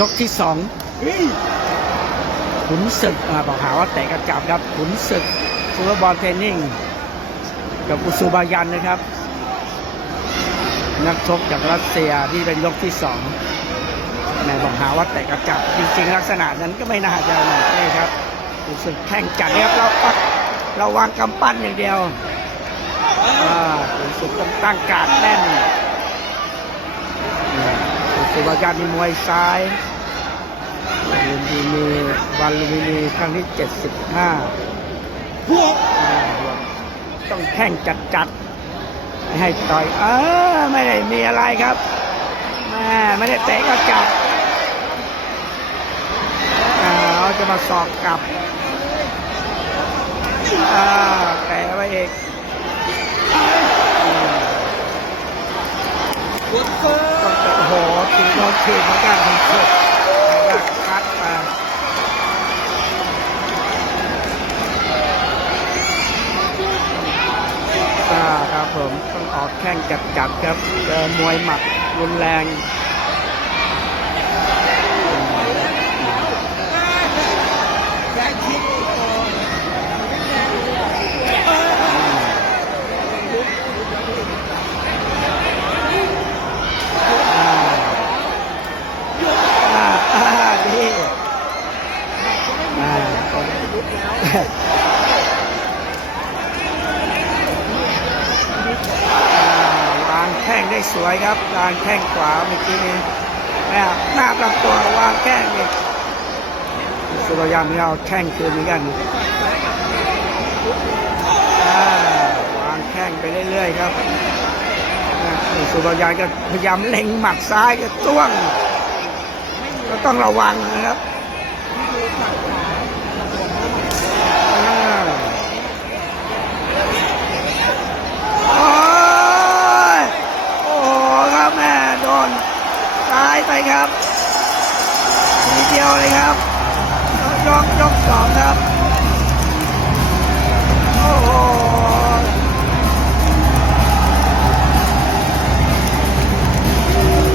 ยกที่สองขุนศึกอ่าบอกหาว่าเตะกระจับครับขุนศึกซูเปอร์บอลเทรนนิ่ง กับอุซูบายันนะครับ นักชกจากรัสเซียที่เป็นยกที่สองแม่บอกหาว่าเตะกระจับจริงๆ ลักษณะนั้นก็ไม่น่าจะหนักนี่ครับขุนศึกแข่งจัดนะครับเราปักเราวางกำปั้นอย่างเดียวขุนศึกต้องตั้งการแน่น สุบาการมีมวยซ้ายลุมพินีวันลุมพินีครั้งที่ 75ต้องแข่งจัดจัดให้ต่อย เออ ไม่ได้มีอะไรครับแม่ไม่ได้เตะก็จับอ่าเขาจะมาสอกกลับอ่าแตะไปเอกต้องโอ้โหถึงโดนถีบเหมือนกันถึงสุดอยากคัดมาอ่าครับผมต้องออกแข้งจัดๆครับเจอมวยหมัดรุนแรงอ่าอ่าอ่าดีอ่า วางแข้งได้สวยครับวางแข้งขวาเมื่อกี้นี้แม่หน้าลำตัววางแข้งอีกสุรยามนี่เอาแข้งคืนเหมือนกันวางแข้งไปเรื่อยๆครับสุรยานก็พยายามเล็งหมัดซ้ายก็จ้วงก็ต้องระวังนะครับ นซ้ายไปครับทีเดียวเลยครับยกยกสองครับ โอ้โห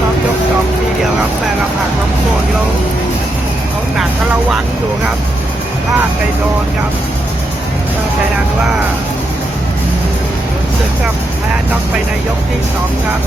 ต้องยกสองทีเดียวครับ แต่เราผักลำโพนเราเขาหนักเขาระวังอยู่ครับพลาดไปโดนครับก็แสดงว่าสึกครับแพ้น็อกไปในยกที่สองครับ